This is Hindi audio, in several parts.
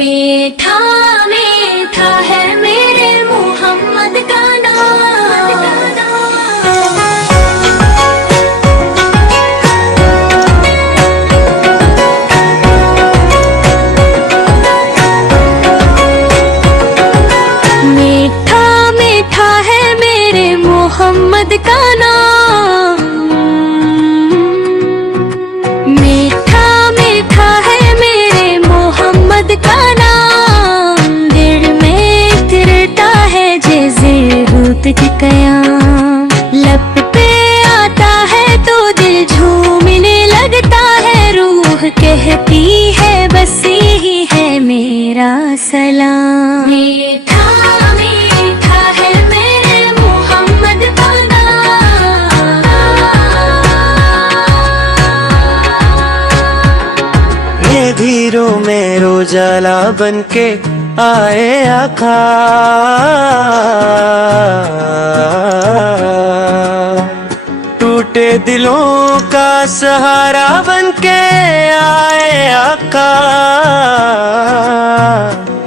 मीठा मीठा है मेरे मोहम्मद का नाम। मीठा मीठा है मेरे मोहम्मद का नाम। मीठा मीठा है मेरे मोहम्मद का नाम। दिल में तिरता है जैसे रूत की कयाम। लब पे आता है तो दिल झूमने लगता है। रूह कहती है बस यही है मेरा सलाम। मीठा मीठा है मेरे मोहम्मद का नाम। ये धीरों में रोजाला बनके आए आका। टूटे दिलों का सहारा बनके आए आका।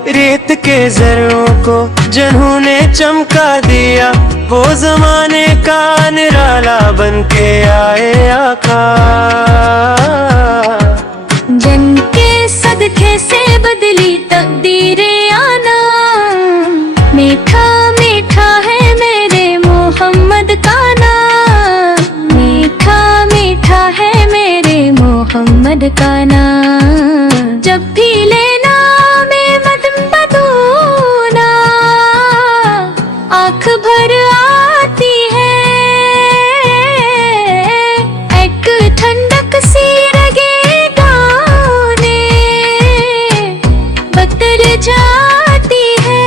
रेत के जर्रों को जिन्होंने चमका दिया, वो जमाने का निराला बनके आए आका। जन के सदके से बदली तकदीरें आना। मीठा मीठा है मेरे मोहम्मद का नाम। मीठा मीठा है मेरे मोहम्मद का नाम। जब भी लेना में मत बदूना, आँख भर आती है। एक ठंडक सी जाती है।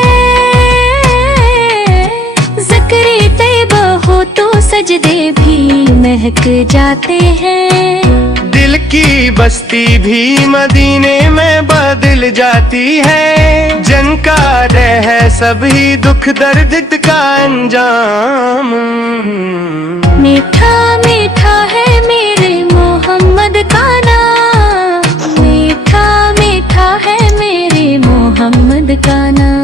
ज़िक्र तैबा हो तो सजदे भी महक जाते हैं। दिल की बस्ती भी मदीने में बदल जाती है। जन का है सभी दुख दर्द का अंजाम। मीठा मीठा है मेरे मोहम्मद का नाम। मीठा मीठा है मेरे मोहम्मद का नाम।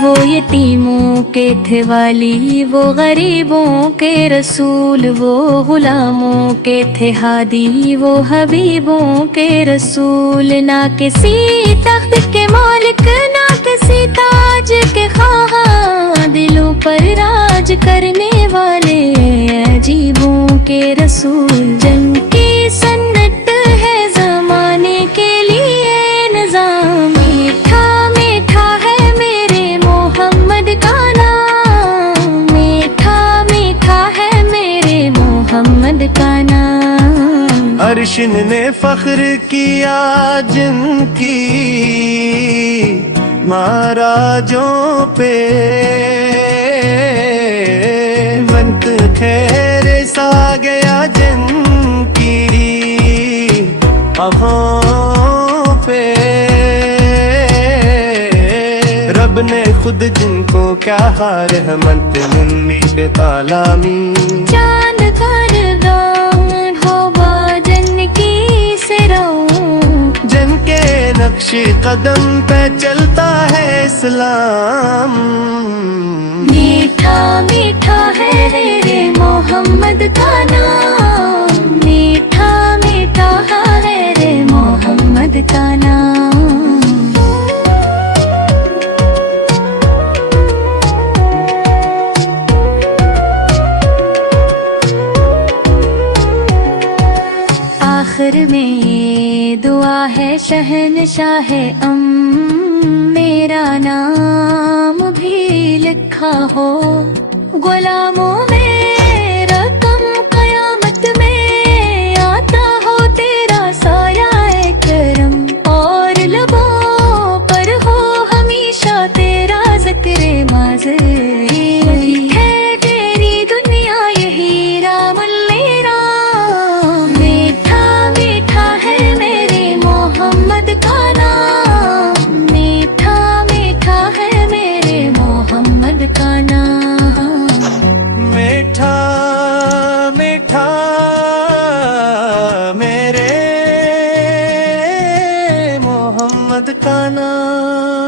वो यतीमों के थे वाली, वो गरीबों के रसूल। वो गुलामों के थे हादी, वो हबीबों के रसूल। ना किसी तख्त के मालिक, ना किसी ताज के ख़्वाहां। दिलों पर राज करने वाले अजीबों के रसूल। जन की सन्नत है ज़माने के लिए निज़ाम। मीठा मीठा है मेरे मोहम्मद का नाम। मीठा मीठा है मेरे मोहम्मद का नाम। अर्श ने फख्र किया जिनकी महाराजों पे। वंत खैर सा गया जिनकी आँखों पे। रब ने खुद जिनको क्या हार रहमत मुन्नी पे तालामी। चांद कारदान होगा जन की सिरों। जन के नक्श कदम पे चलता है इस्लाम। मीठा मीठा है मेरे मोहम्मद का नाम। मीठा मीठा है मेरे मोहम्मद का नाम। आखिर में ये दुआ है शहनशाह मेरा नाम भी लिखा हो गुलामों में। रकम कयामत में आता हो तेरा साया करम। और लबों पर हो हमेशा तेरा ज़िक्र माज़री। है तेरी दुनिया यही राम राम। मीठा मीठा है मेरे मोहम्मद का नाम। मीठा मीठा है मेरे मोहम्मद का नाम। मिठा मेरे मोहम्मद का नाम।